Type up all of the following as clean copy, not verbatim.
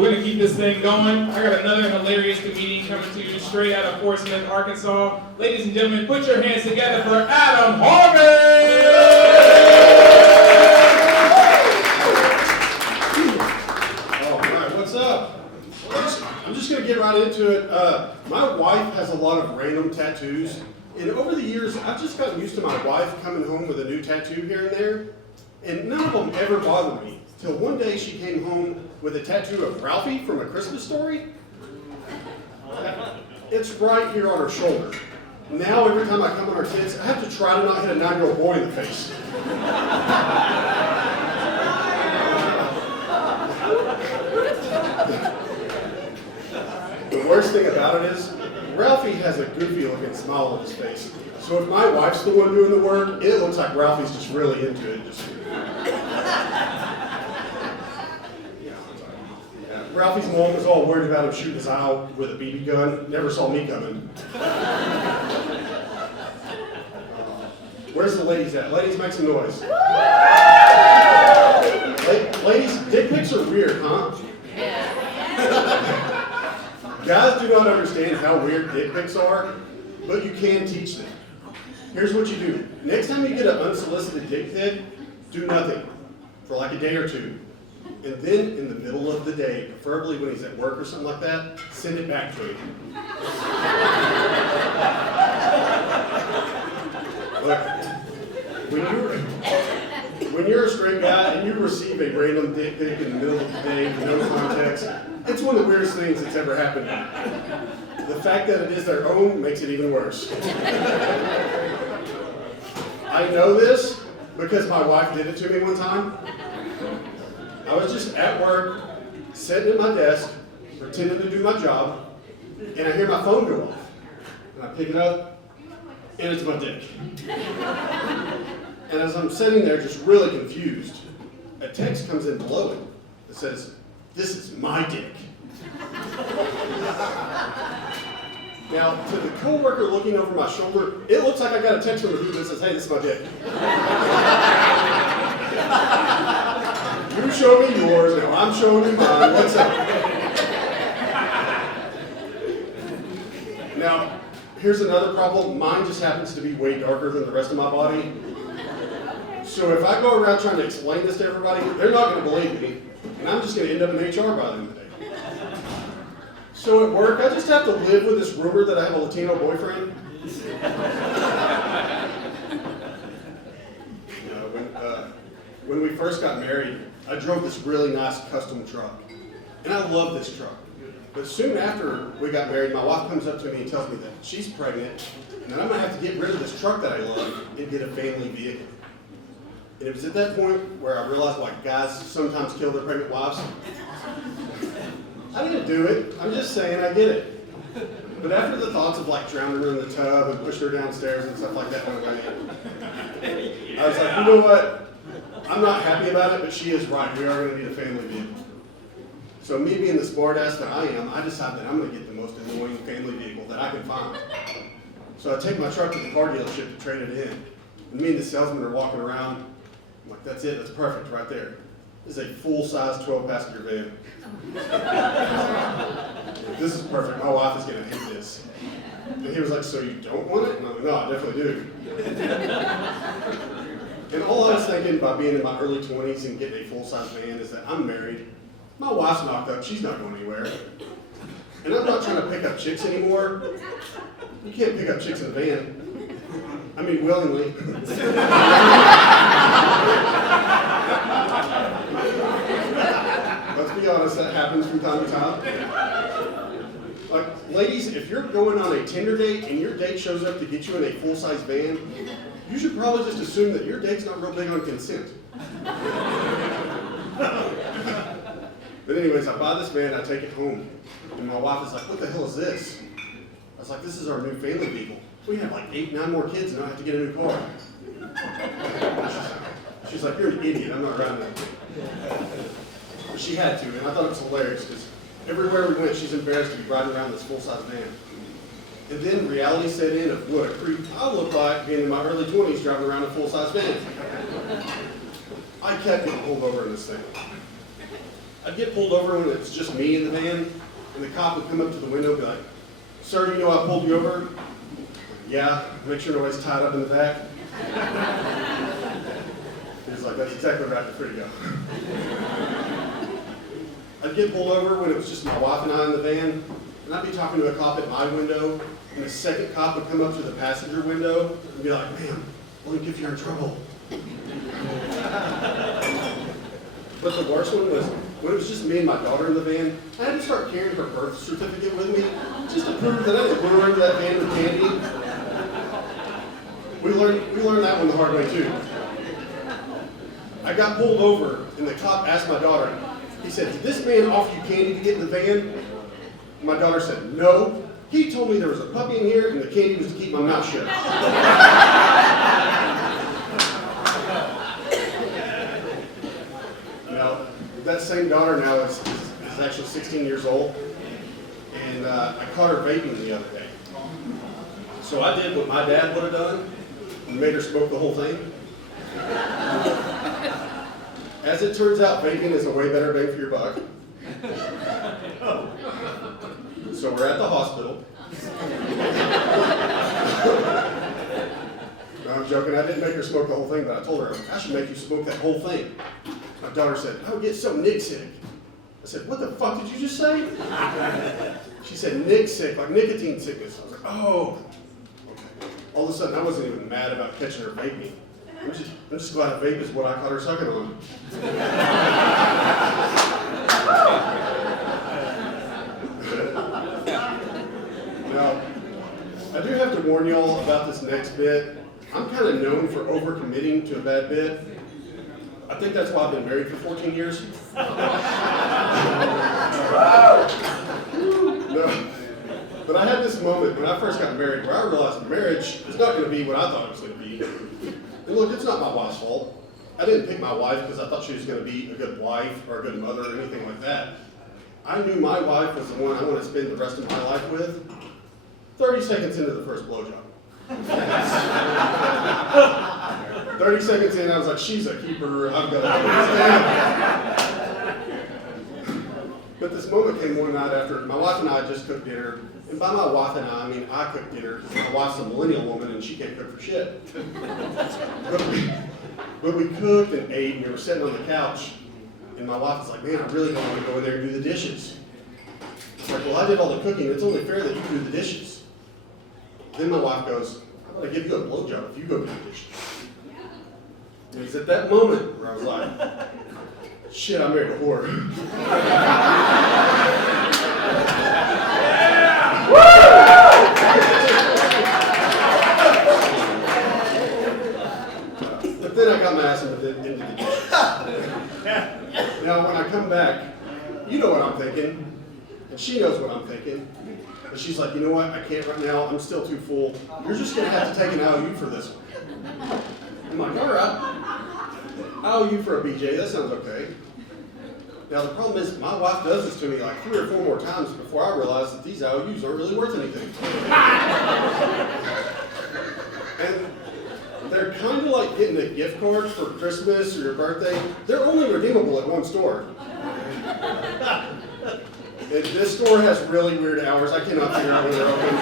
We're gonna keep this thing going. I got another hilarious comedian coming to you straight out of Fort Smith, Arkansas. Ladies and gentlemen, put your hands together for Adam Harvey! I'm just going to get right into it. My wife has a lot of random tattoos, and over the years, I've just gotten used to my wife coming home with a new tattoo here and there, and none of them ever bothered me, till one day she came home with a tattoo of Ralphie from A Christmas Story. It's right here on her shoulder. Now, every time I come on our kids, I have to try to not hit a 9-year-old boy in the face. The worst thing about it is, Ralphie has a goofy looking smile on his face. So if my wife's the one doing the work, it looks like Ralphie's just really into it. Ralphie's mom was all worried about him shooting his eye out with a BB gun. Never saw me coming. Where's the ladies at? Ladies, make some noise. Ladies, dick pics are weird, huh? Guys do not understand how weird dick pics are, but you can teach them. Here's what you do. Next time you get an unsolicited dick pic, do nothing for like a day or two. And then in the middle of the day, preferably when he's at work or something like that, send it back to him. Look, when you're a straight guy and you receive a random dick pic in the middle of the day with no context, it's one of the weirdest things that's ever happened. The fact that it is their own makes it even worse. I know this because my wife did it to me one time. I was just at work, sitting at my desk, pretending to do my job, and I hear my phone go off. And I pick it up, and it's my dick. And as I'm sitting there just really confused, a text comes in below it that says, "This is my dick." Now, to the coworker looking over my shoulder, it looks like I got a text from the dude that says, "Hey, this is my dick." You show me yours, now I'm showing you mine. What's up? Now, here's another problem. Mine just happens to be way darker than the rest of my body. So if I go around trying to explain this to everybody, they're not going to believe me, and I'm just going to end up in HR by the end of the day. So at work, I just have to live with this rumor that I have a Latino boyfriend. When we first got married, I drove this really nice custom truck, and I love this truck. But soon after we got married, my wife comes up to me and tells me that she's pregnant, and that I'm going to have to get rid of this truck that I love and get a family vehicle. And it was at that point where I realized why guys sometimes kill their pregnant wives. I didn't do it. I'm just saying I get it. But after the thoughts of like drowning her in the tub and pushing her downstairs and stuff like that went away, I was like, you know what? I'm not happy about it, but she is right. We are going to need a family vehicle. So me being the smart ass that I am, I decided that I'm going to get the most annoying family vehicle that I can find. So I take my truck to the car dealership to trade it in. And me and the salesman are walking around. I'm like, that's it, that's perfect right there. This is a full-size 12-passenger van. This is perfect. My wife is going to hate this. And he was like, so you don't want it? And I'm like, no, I definitely do. And all I was thinking by being in my early 20s and getting a full-size van is that I'm married. My wife's knocked up. She's not going anywhere. And I'm not trying to pick up chicks anymore. You can't pick up chicks in a van. I mean, willingly. Let's be honest, that happens from time to time. Like, ladies, if you're going on a Tinder date and your date shows up to get you in a full-size van, you should probably just assume that your date's not real big on consent. But anyways, I buy this van, I take it home, and my wife is like, what the hell is this? I was like, this is our new family vehicle. We have like 8, 9 more kids and I have to get a new car. She's like, you're an idiot, I'm not riding that thing. But she had to, and I thought it was hilarious because everywhere we went, she's embarrassed to be riding around this full-size van. And then reality set in of what a creep I look like being in my early 20s driving around a full-size. full size van. I kept getting pulled over in this thing. I'd get pulled over when it's just me in the van, and the cop would come up to the window and be like, "Sir, do you know I pulled you over?" "Yeah, make sure nobody's tied up in the back." He's like, "That's exactly right, you're free to go." I'd get pulled over when it was just my wife and I in the van, and I'd be talking to a cop at my window, and the second cop would come up to the passenger window and be like, "Man, blink if you're in trouble." But the worst one was when it was just me and my daughter in the van. I had to start carrying her birth certificate with me just to prove that I didn't lure her into that van with candy. We learned that one the hard way too. I got pulled over and the cop asked my daughter, he said, "Did this man offer you candy to get in the van?" My daughter said, "No. He told me there was a puppy in here and the candy was to keep my mouth shut." Now, that same daughter now is actually 16 years old, and I caught her vaping the other day. So I did what my dad would have done and made her smoke the whole thing. As it turns out, vaping is a way better bang for your buck. So we're at the hospital. No, I'm joking. I didn't make her smoke the whole thing, but I told her, "I should make you smoke that whole thing." My daughter said, "I would get so Nick sick." I said, "What the fuck did you just say?" She said, "Nick sick, like nicotine sickness." I was like, "Oh." Okay. All of a sudden, I wasn't even mad about catching her vaping. I'm just glad a vape is what I caught her sucking on. Now, I do have to warn y'all about this next bit. I'm kind of known for overcommitting to a bad bit. I think that's why I've been married for 14 years. No. But I had this moment when I first got married where I realized marriage is not going to be what I thought it was going to be. And look, it's not my wife's fault. I didn't pick my wife because I thought she was going to be a good wife or a good mother or anything like that. I knew my wife was the one I want to spend the rest of my life with 30 seconds into the first blowjob. 30 seconds in, I was like, she's a keeper, I'm going to But this moment came one night after my wife and I just cooked dinner. And by my wife and I mean I cooked dinner. My wife's a millennial woman and she can't cook for shit. But we cooked and ate and we were sitting on the couch. And my wife was like, "Man, I really don't want to go in there and do the dishes." It's like, "Well, I did all the cooking. It's only fair that you do the dishes." Then my wife goes, "How about I give you a blowjob if you go do the dishes?" And it's at that moment where I was like, shit, I married a whore. But then I got my ass into the dishes. Now, when I come back, you know what I'm thinking, and she knows what I'm thinking. But she's like, "You know what? I can't right now. I'm still too full. You're just going to have to take an IOU for this one." I'm like, "All right. IOU for a BJ. That sounds okay." Now, the problem is my wife does this to me like 3 or 4 more times before I realize that these IOUs aren't really worth anything. And they're kind of like getting a gift card for Christmas or your birthday. They're only redeemable at one store. And this store has really weird hours. I cannot figure out when they're open.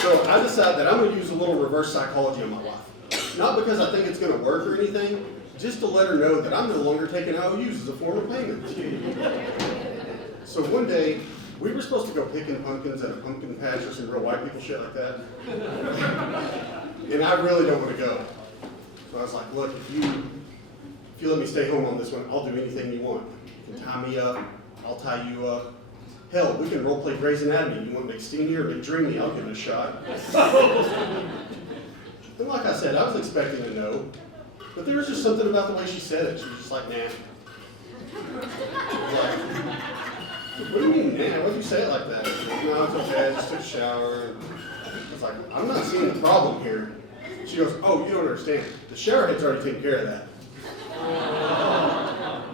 So I decided that I'm going to use a little reverse psychology on my wife. Not because I think it's going to work or anything, just to let her know that I'm no longer taking IOUs as a form of payment. So one day, we were supposed to go picking pumpkins at a pumpkin patch or some real white people shit like that. And I really don't want to go. So I was like, "Look, if you let me stay home on this one, I'll do anything you want. You can tie me up, I'll tie you up. Hell, we can role play Grey's Anatomy. You want McSteamy or McDreamy, I'll give it a shot." And like I said, I was expecting a no. But there was just something about the way she said it. She was just like, "Nah." Like, "What do you mean, nah? Why'd you say it like that?" "No, it's okay. I just took a shower." I was like, "I'm not seeing the problem here." She goes, "Oh, you don't understand. The shower head's already taken care of that."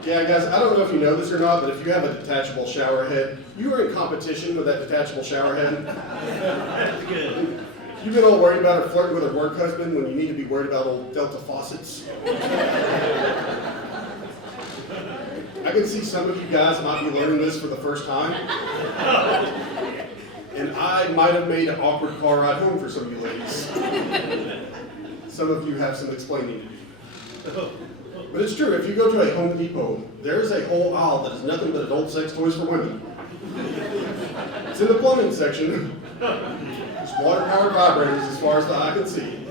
Yeah, guys, I don't know if you know this or not, but if you have a detachable shower head, you are in competition with that detachable shower head. That's good. You've been all worried about her flirting with her work husband when you need to be worried about old Delta faucets. I can see some of you guys might be learning this for the first time. And I might have made an awkward car ride home for some of you ladies. Some of you have some explaining to do. But it's true, if you go to a Home Depot, there's a whole aisle that is nothing but adult sex toys for women. It's in the plumbing section. It's water-powered vibrators as far as the eye can see.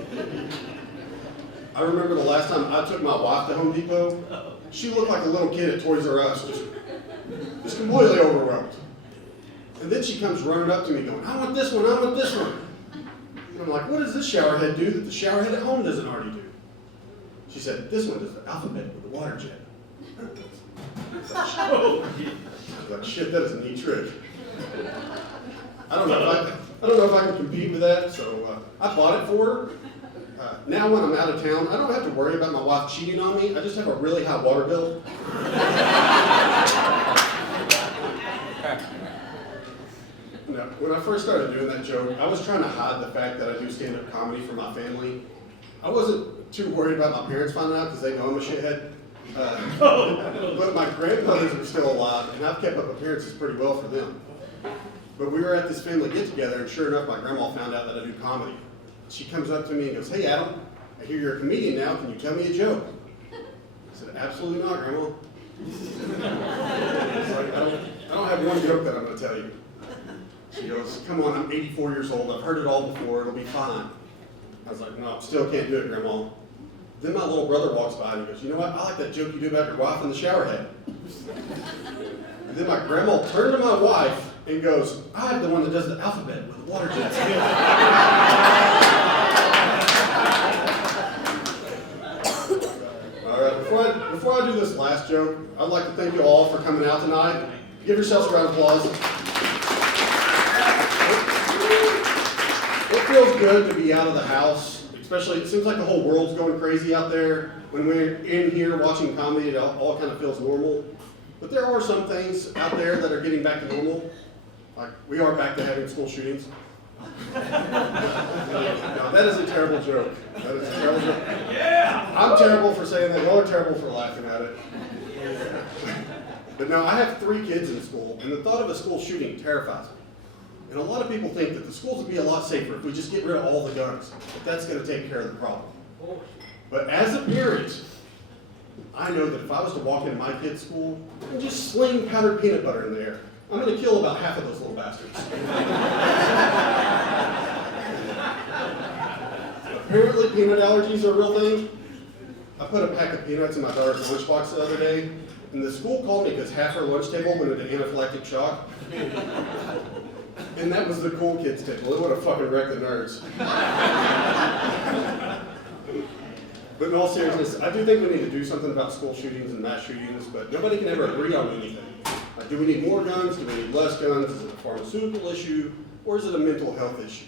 I remember the last time I took my wife to Home Depot, she looked like a little kid at Toys R Us, just completely overwhelmed. And then she comes running up to me going, I want this one, I want this one. And I'm like, what does this shower head do that the shower head at home doesn't already do? She said, this one does the alphabet with the water jet. I was like, shit, that is a neat trick. I don't know if I can compete with that, so I bought it for her. Now when I'm out of town, I don't have to worry about my wife cheating on me. I just have a really high water bill. No, when I first started doing that joke, I was trying to hide the fact that I do stand-up comedy for my family. I wasn't too worried about my parents finding out because they know I'm a shithead. But my grandmothers are still alive, and I've kept up appearances pretty well for them. But we were at this family get-together, and sure enough, my grandma found out that I do comedy. She comes up to me and goes, hey, Adam, I hear you're a comedian now. Can you tell me a joke? I said, absolutely not, Grandma. It's like, I don't have one joke that I'm going to tell you. She goes, come on, I'm 84 years old. I've heard it all before. It'll be fine. I was like, no, still can't do it, Grandma. Then my little brother walks by and he goes, you know what? I like that joke you do about your wife in the shower head. And then my grandma turned to my wife and goes, I'm the one that does the alphabet with the water jets. All right, before I do this last joke, I'd like to thank you all for coming out tonight. Give yourselves a round of applause. It feels good to be out of the house, especially, it seems like the whole world's going crazy out there. When we're in here watching comedy, it all kind of feels normal. But there are some things out there that are getting back to normal. Like, we are back to having school shootings. No, that is a terrible joke. That is a terrible joke. Yeah! I'm terrible for saying that. Y'all are terrible for laughing at it. But no, I have 3 kids in school, and the thought of a school shooting terrifies me. And a lot of people think that the schools would be a lot safer if we just get rid of all the guns. But that's going to take care of the problem. But as a parent, I know that if I was to walk into my kid's school and just sling powdered peanut butter in the air, I'm going to kill about half of those little bastards. Apparently peanut allergies are a real thing. I put a pack of peanuts in my daughter's lunchbox the other day, and the school called me because half her lunch table went into anaphylactic shock. And that was the cool kids table. It would have fucking wrecked the nerds. But in all seriousness, I do think we need to do something about school shootings and mass shootings, but nobody can ever agree on anything. Like, do we need more guns? Do we need less guns? Is it a pharmaceutical issue? Or is it a mental health issue?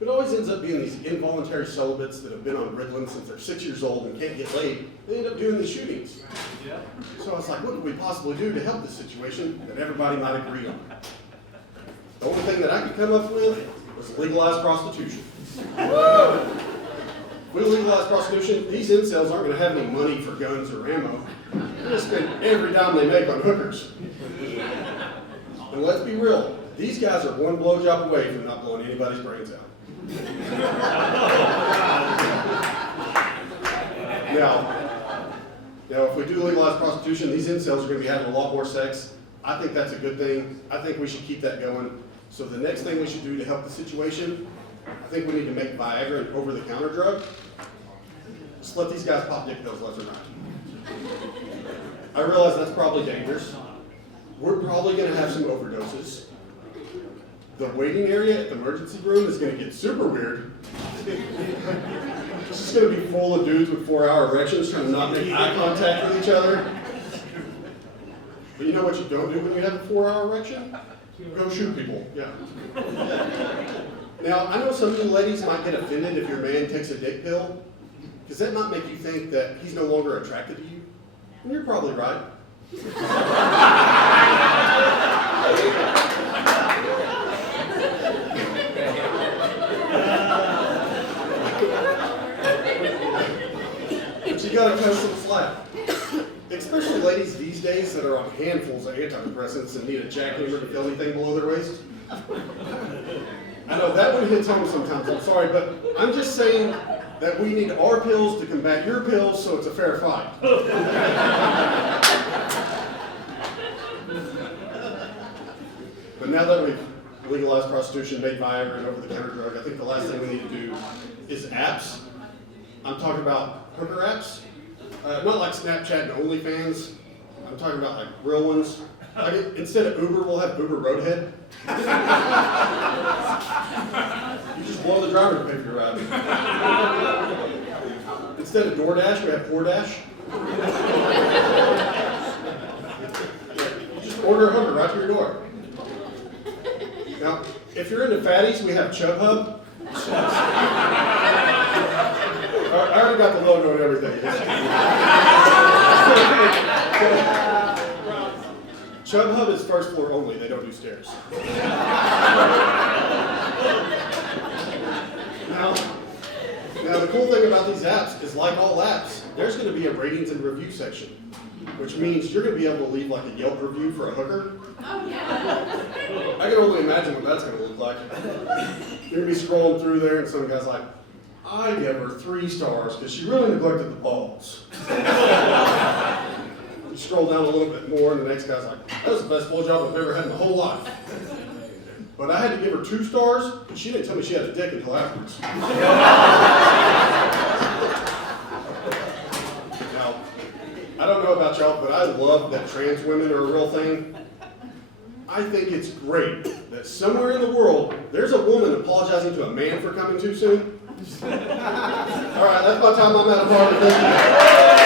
It always ends up being these involuntary celibates that have been on Ritalin since they're 6 years old and can't get laid. They end up doing these shootings. Yeah. So I was like, what could we possibly do to help this situation that everybody might agree on? The only thing that I could come up with was legalized prostitution. If we legalize prostitution, these incels aren't going to have any money for guns or ammo. They're going to spend every dime they make on hookers. And let's be real, these guys are one blowjob away from not blowing anybody's brains out. Now, if we do legalize prostitution, these incels are going to be having a lot more sex. I think that's a good thing. I think we should keep that going. So the next thing we should do to help the situation, I think we need to make Viagra an over-the-counter drug. Just let these guys pop dick pills left and right. I realize that's probably dangerous. We're probably going to have some overdoses. The waiting area at the emergency room is going to get super weird. It's just going to be full of dudes with 4-hour erections trying to not make eye contact with each other. But you know what you don't do when you have a 4-hour erection? Go shoot people, yeah. Now, I know some of you ladies might get offended if your man takes a dick pill, because that might make you think that he's no longer attracted to you. And you're probably right. But you gotta cut some slack. especially ladies these days that are on handfuls of antidepressants and need a jackhammer to fill anything below their waist. I know that one hits home sometimes, I'm sorry, but I'm just saying that we need our pills to combat your pills so it's a fair fight. But now that we've legalized prostitution, made Viagra an over-the-counter drug, I think the last thing we need to do is apps. I'm talking about hooker apps. Not like Snapchat and OnlyFans. I'm talking about like real ones. Like instead of Uber, we'll have Uber Roadhead. You just blow the driver to pay for your ride. Instead of DoorDash, we have DoorDash. You just order a hooker right to your door. Now, if you're into fatties, we have Chubhub. I already got the logo and everything. Chubhub is first floor only, they don't do stairs. Now the cool thing about these apps is like all apps, there's going to be a ratings and review section, which means you're going to be able to leave like a Yelp review for a hooker. Oh, yeah. I can only imagine what that's going to look like. You're going to be scrolling through there and some guy's like, I give her 3 stars because she really neglected the balls. You scroll down a little bit more and the next guy's like, that was the best blowjob I've ever had in my whole life. But I had to give her 2 stars, and she didn't tell me she had a dick until afterwards. Now, I don't know about y'all, but I love that trans women are a real thing. I think it's great that somewhere in the world, there's a woman apologizing to a man for coming too soon. All right, that's my time. I'm out of Harvard. Thank you.